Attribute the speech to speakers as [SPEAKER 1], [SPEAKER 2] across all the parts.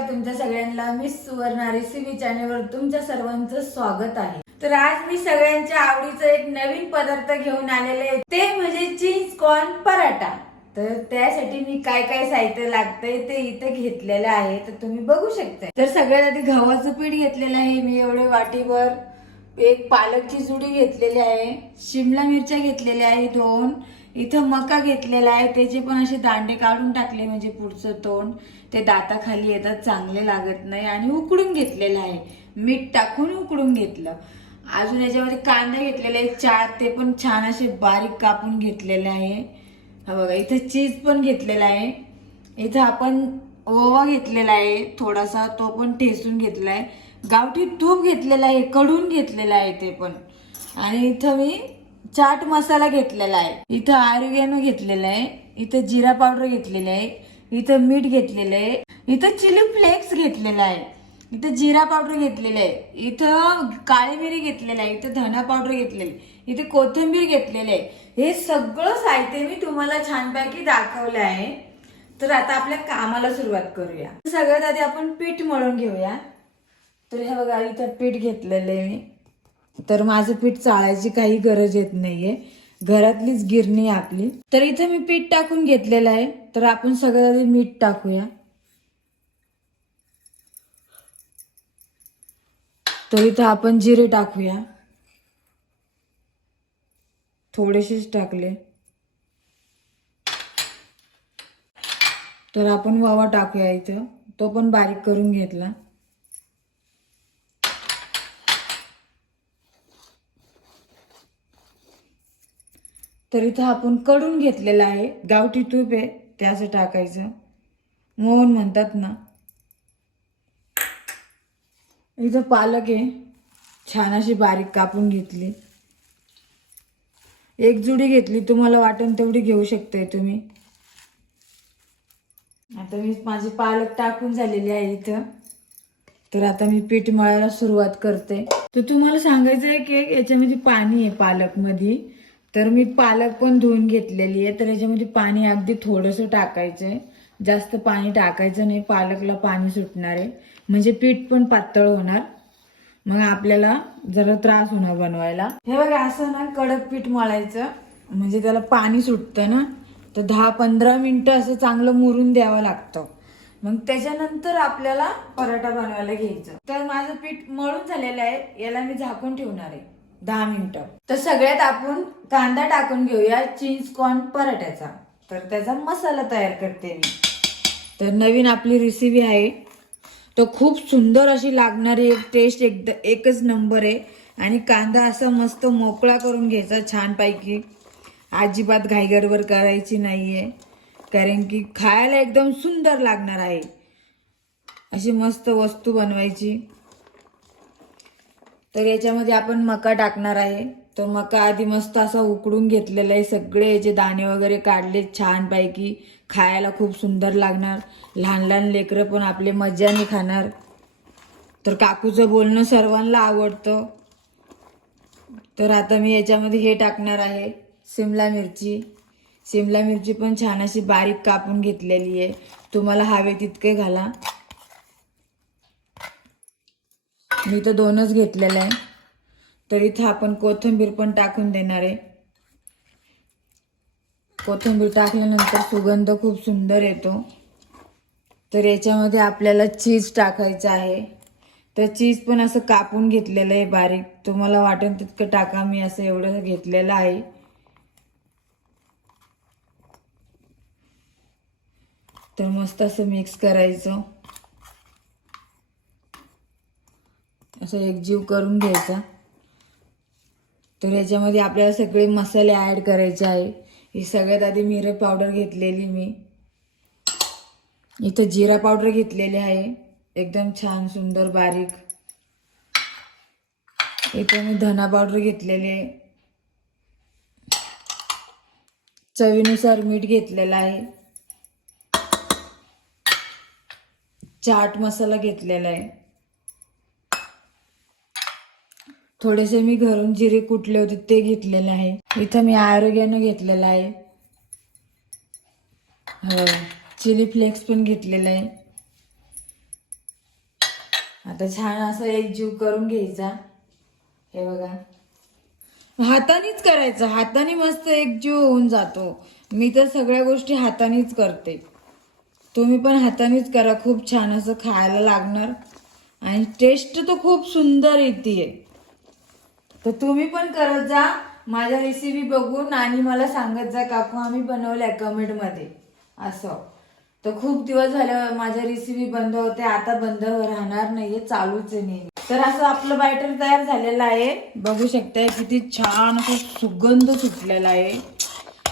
[SPEAKER 1] तुमच्या सगळ्यांना मी सुवर्णा रेसिपी चॅनलवर तुमच्या सर्वांचं स्वागत आहे. तर आज मी सगळ्यांच्या आवडीचं एक नवीन पदार्थ घेऊन आलेले आहे. ते म्हणजे चीज कॉर्न पराठा. तर त्यासाठी मी काय काय साहित्य लागतंय ते इथे घेतलेलं आहे तर तुम्ही बघू शकता तर सगळ्यात आधी गव्हाचं पीठ घेतलेलं आहे मी एवढे वाटीवर. एक पालकची जुडी घेतलेली आहे. शिमला मिरच्या घेतलेल्या आहे दोन. इथं मका घेतलेला आहे. त्याचे पण असे दांडे काढून टाकले म्हणजे पुढचं तोंड. ते दाताखाली येतात चांगले लागत नाही आणि उकडून घेतलेलं आहे. मीठ टाकून उकडून घेतलं. अजून याच्यामध्ये कांदा घेतलेला आहे चार ते पण छान असे बारीक कापून घेतलेले आहे. हा बघा इथं चीज पण घेतलेला आहे. इथं आपण ओवा घेतलेला आहे थोडासा तो पण ठेसून घेतला आहे. गावठी तूप घेतलेला आहे कडून घेतलेला आहे ते पण. आणि इथं मी चाट मसाला घेतलेला आहे. इथं आरोग्यानं घेतलेला आहे. इथं जिरा पावडर घेतलेला आहे. इथं मीठ घेतलेलं आहे. इथं चिली फ्लेक्स घेतलेला आहे. इथं जिरा पावडर घेतलेलं आहे. इथं काळी मिरी घेतलेलं आहे. इथं धना पावडर घेतलेली इथे कोथिंबीर घेतलेली आहे. हे सगळं साहित्य मी तुम्हाला छानपैकी दाखवलं आहे. तर आता आपल्या कामाला सुरुवात करूया. सगळ्यात आधी आपण पीठ मळून घेऊया. तर हे बघा इथं पीठ घेतलेलं आहे मी. तर माझं पीठ चाळायची काही गरज येत नाहीये. घरातलीच गिरणी आहे आपली. तर इथं मी पीठ टाकून घेतलेलं आहे. तर आपण सगळ्यात आधी मीठ टाकूया. तर इथं आपण जिरे टाकूया. थोडेसेच टाकले. तर आपण वावा टाकूया इथं. तो पण बारीक करून घेतला. तर इथं आपण कडून घेतलेलं आहे. गावठी तूप आहे. ते असं टाकायचं. मोहन म्हणतात ना इथं पालक आहे छान अशी बारीक कापून घेतली. एक जुडी घेतली तुम्हाला वाटेल तेवढी घेऊ शकताय तुम्ही. आता मी माझी पालक टाकून झालेली आहे इथं. तर आता मी पीठ मळायला सुरुवात करते. तर तुम्हाला सांगायचं आहे की याच्यामध्ये पाणी आहे पालकमध्ये. तर मी पालक पण धुवून घेतलेली आहे. तर याच्यामध्ये पाणी अगदी थोडंसं टाकायचं आहे जास्त पाणी टाकायचं नाही. पालकला पाणी सुटणार आहे. म्हणजे पीठ पण पातळ होणार. मग आपल्याला जरा त्रास होणार बनवायला. हे बघा असं ना कडक पीठ मळायचं. म्हणजे त्याला पाणी सुटतं ना तर दहा पंधरा मिनिटं असं चांगलं मुरून द्यावं लागतं. मग त्याच्यानंतर आपल्याला पराठा बनवायला घ्यायचं. तर माझं पीठ मळून झालेलं आहे. याला मी झाकून ठेवणार आहे. दहा मिनिटं. तर सगळ्यात आपण कांदा टाकून घेऊया चीज कॉर्न पराठ्याचा. तर त्याचा मसाला तयार करते मी. तर नवीन आपली रेसिपी आहे. तर खूप सुंदर अशी लागणारी एक टेस्ट एकदा एकच नंबर आहे. आणि कांदा असा मस्त मोकळा करून घ्यायचा छानपैकी. अजिबात घाईगडबड करायची नाही आहे कारण की खायला एकदम सुंदर लागणार आहे. अशी मस्त वस्तू बनवायची. तर याच्यामध्ये आपण मका टाकणार आहे. तर मका आधी मस्त असा उकडून घेतलेला आहे. सगळे याचे दाणे वगैरे काढले छानपैकी. खायला खूप सुंदर लागणार. लहान लहान लेकरं पण आपले मज्जाने खाणार. तर काकूचं बोलणं सर्वांना आवडतं. तर आता मी याच्यामध्ये हे टाकणार आहे. शिमला मिरची. शिमला मिरची पण छान अशी बारीक कापून घेतलेली आहे. तुम्हाला हवे तितके घाला. मी तर दोनच घेतलेलं आहे. तर इथं आपण कोथिंबीर पण टाकून देणार आहे. कोथिंबीर टाकल्यानंतर सुगंध खूप सुंदर येतो. तर याच्यामध्ये आपल्याला चीज टाकायचं आहे. तर चीज पण असं कापून घेतलेलं आहे बारीक. तुम्हाला वाटेल तितकं टाका मी असं एवढं घेतलेलं आहे. तर मस्त असं मिक्स करायचं. असं एकजीव करून घ्यायचा. तर याच्यामध्ये आपल्याला सगळे मसाले ॲड करायचे आहे. ही सगळ्यात आधी मिरं पावडर घेतलेली मी. इथं जिरा पावडर घेतलेली आहे. एकदम छान सुंदर बारीक. इथं मी धना पावडर घेतलेली. आहे चवीनुसार मीठ घेतलेला आहे. चाट मसाला घेतलेला आहे. थोडेसे मी घरून जिरे कुटले होते ते घेतलेले आहे. इथं मी आरोग्यानं घेतलेलं आहे. हो चिली फ्लेक्स पण घेतलेलं आहे. आता छान असं एक जीव करून घ्यायचा. हे बघा. हातानेच करायचं हाताने मस्त एक जीव होऊन जातो. मी तर सगळ्या गोष्टी हातानेच करते. तुम्ही पण हातानेच करा खूप छान असं खायला लागणार. आणि टेस्ट तर खूप सुंदर येते तर तुम्ही पण करत जा. माझ्या रेसिपी बघून आणि मला सांगत जा काकू आम्ही बनवल्या कमेंटमध्ये असं. तर खूप दिवस झालं माझ्या रेसिपी बंद होते. आता बंद राहणार नाहीये चालूच नाही नेहमी. तर असं आपलं बॅटर तयार झालेलं आहे. बघू शकताय किती छान असं सुगंध सुटलेला आहे.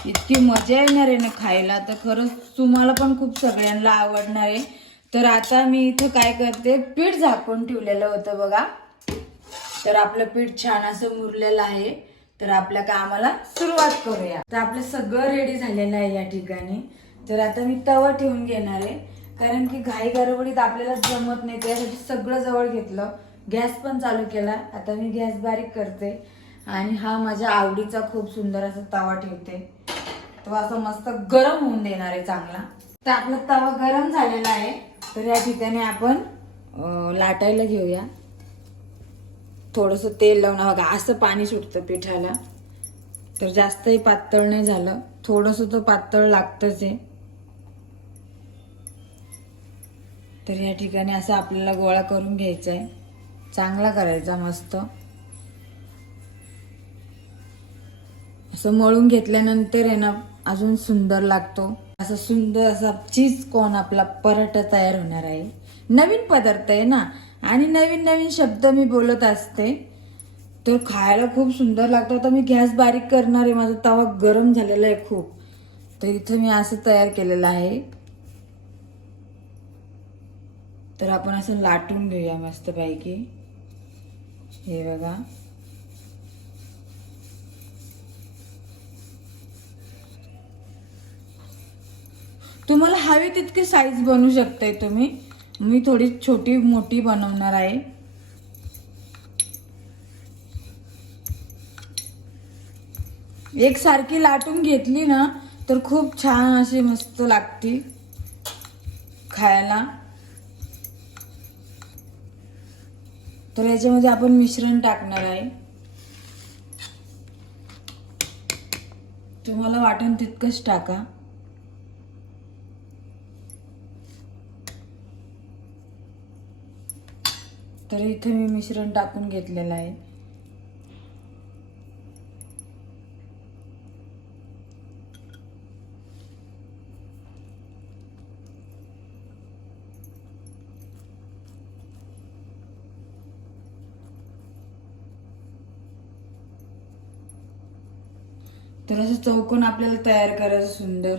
[SPEAKER 1] इतकी मजा येणार आहे ना खायला. तर खरंच तुम्हाला पण खूप सगळ्यांना आवडणार आहे. तर आता मी इथं काय करते पीठ झाकून ठेवलेलं होतं बघा. तर आपलं पीठ छान असं मुरलेलं आहे. तर आपल्या कामाला सुरुवात करूया. तर आपलं सगळं रेडी झालेलं आहे या ठिकाणी. तर आता मी तवा ठेवून घेणार आहे. कारण की घाई गडबडीत आपल्याला जमत नाही त्यासाठी सगळं जवळ घेतलं. गॅस पण चालू केला. आता मी गॅस बारीक करते. आणि हा माझ्या आवडीचा खूप सुंदर असा तवा ठेवते. तो असं मस्त गरम होऊन देणार आहे चांगला. तर आपला तवा गरम झालेला आहे. तर या ठिकाणी आपण लाटायला घेऊया. थोडंसं तेल लावून बघा असं पाणी सुटतं पिठाला. तर जास्तही पातळ नाही झालं. थोडंसं तर पातळ लागतंच आहे. तर या ठिकाणी असं आपल्याला गोळा करून घ्यायचा आहे. चांगला करायचा मस्त. असं मळून घेतल्यानंतर आहे ना अजून सुंदर लागतो. असं सुंदर असा चीज कोण आपला पराठा तयार होणार आहे. नवीन पदार्थ आहे ना. आणि नवीन नवीन शब्द मी बोलत असते. तर खायला खूप सुंदर लागतं. आता मी गॅस बारीक करणार आहे. माझा तवा गरम झालेला आहे खूप. तर इथं मी असं तयार केलेलं आहे. तर आपण असं लाटून घेऊया मस्तपैकी. हे बघा. तुम्हाला हवी तितकी साईज बनवू शकताय तुम्ही. मी थोडी छोटी मोठी बनवणार आहे. एक सारखी लाटून घेतली ना तर खूप छान अशी मस्त लागती खायला. तर याच्यामध्ये आपण मिश्रण टाकणार आहे. तुम्हाला वाटण तितकंच टाका. तर इथे मी मिश्रण टाकून घेतलेलं आहे. तर असं चौकोन आपल्याला तयार करायचं सुंदर.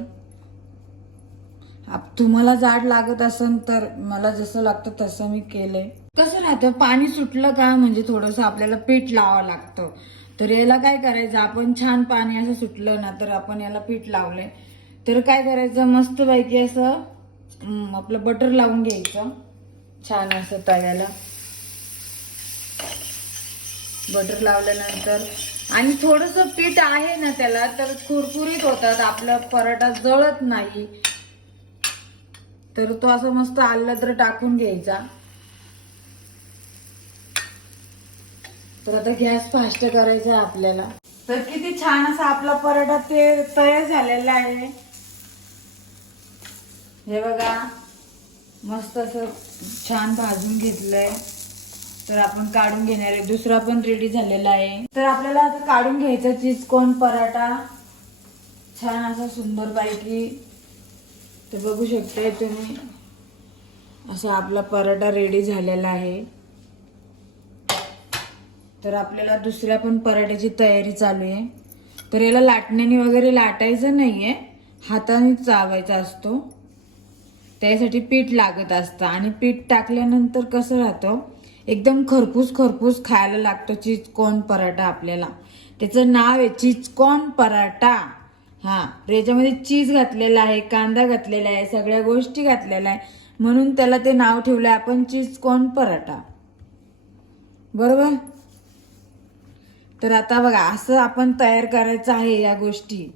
[SPEAKER 1] आप- तुम्हाला जाड लागत असेल तर मला जसं लागतं तसं मी केलंय. कसं राहतं पाणी सुटलं का म्हणजे थोडंसं आपल्याला पीठ लावावं लागतं. तर याला काय करायचं आपण छान पाणी असं सुटलं ना तर आपण याला पीठ लावलंय. तर काय करायचं मस्त पैकी असं आपलं बटर लावून घ्यायचं छान असं तव्याला. बटर लावल्यानंतर आणि थोडस पीठ आहे ना त्याला तर कुरकुरीत होतात आपला पराठा जळत नाही. तर तो असं मस्त आल्लद्र टाकून घ्यायचा. तर आता गॅस फास्ट करायचा आहे आपल्याला. तर किती छान असा आपला पराठा ते तयार झालेला आहे. हे बघा मस्त असं छान भाजून घेतलंय. तर आपण काढून घेणार आहे. दुसरा पण रेडी झालेला आहे. तर आपल्याला आता काढून घ्यायचा चीज कोण पराठा. छान असा सुंदर पैकी तर बघू शकताय तुम्ही असा आपला पराठा रेडी झालेला आहे. तर आपल्याला दुसऱ्या पण पराठ्याची तयारी चालू आहे. तर याला लाटण्याने वगैरे लाटायचं नाही आहे हाताने चावायचा असतो. त्यासाठी पीठ लागत असतं. आणि पीठ टाकल्यानंतर कसं राहतं? एकदम खरपूस खरपूस खायला लागतो चीजकॉर्न पराठा आपल्याला. त्याचं नाव आहे चीजकॉर्न पराठा. हां याच्यामध्ये चीज घातलेला आहे कांदा घातलेला आहे सगळ्या गोष्टी घातलेल्या आहे. म्हणून त्याला ते नाव ठेवलं आहे आपण चीज पराठा. बरोबर? तर आता बघा असं आपण तयार करायचं आहे या गोष्टी.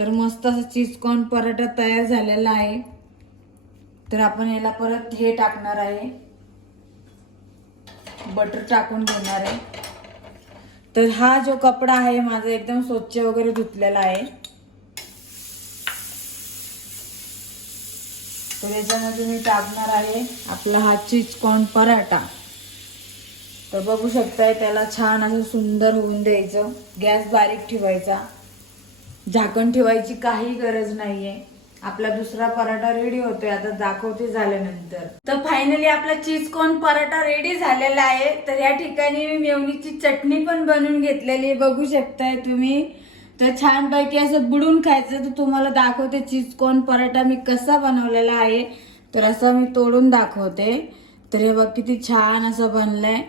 [SPEAKER 1] तर मस्त असं चीज पराठा तयार झालेला आहे. तर आपण याला परत हे टाकणार आहे. बटर टाकून घेणार आहे. तर हा जो कपडा आहे माझा एकदम स्वच्छ वगैरे धुतलेला आहे. तर याच्यामध्ये मी टाकणार आहे आपला हा चीजकॉर्न पराठा. तर बघू शकताय त्याला छान असं सुंदर होऊन द्यायचं. गॅस बारीक ठेवायचा. झाकण ठेवायची काही गरज नाहीये. आपला दुसरा पराठा रेडी होतोय. आता दाखवते झाल्यानंतर. तर फायनली आपला चीजकॉर्न पराठा रेडी झालेला आहे. तर या ठिकाणी मी मेवणीची चटणी पण बनवून घेतलेली आहे. बघू शकताय तुम्ही. तर छानपैकी असं बुडून खायचं तर तुम्हाला दाखवते चीज पराठा मी कसा बनवलेला आहे. तर असं मी तोडून दाखवते. तर हे बघ किती छान असं बनलंय.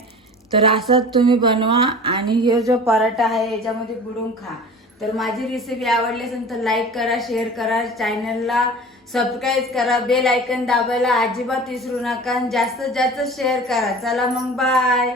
[SPEAKER 1] तर असंच तुम्ही बनवा आणि हे जो पराठा आहे याच्यामध्ये बुडून खा. तर माझी रेसिपी आवडली असेल तर लाईक करा शेअर करा चॅनलला सबस्क्राईब करा बेल आयकन दाबायला अजिबात विसरू नका जास्तीत जास्त शेअर करा. चला मग बाय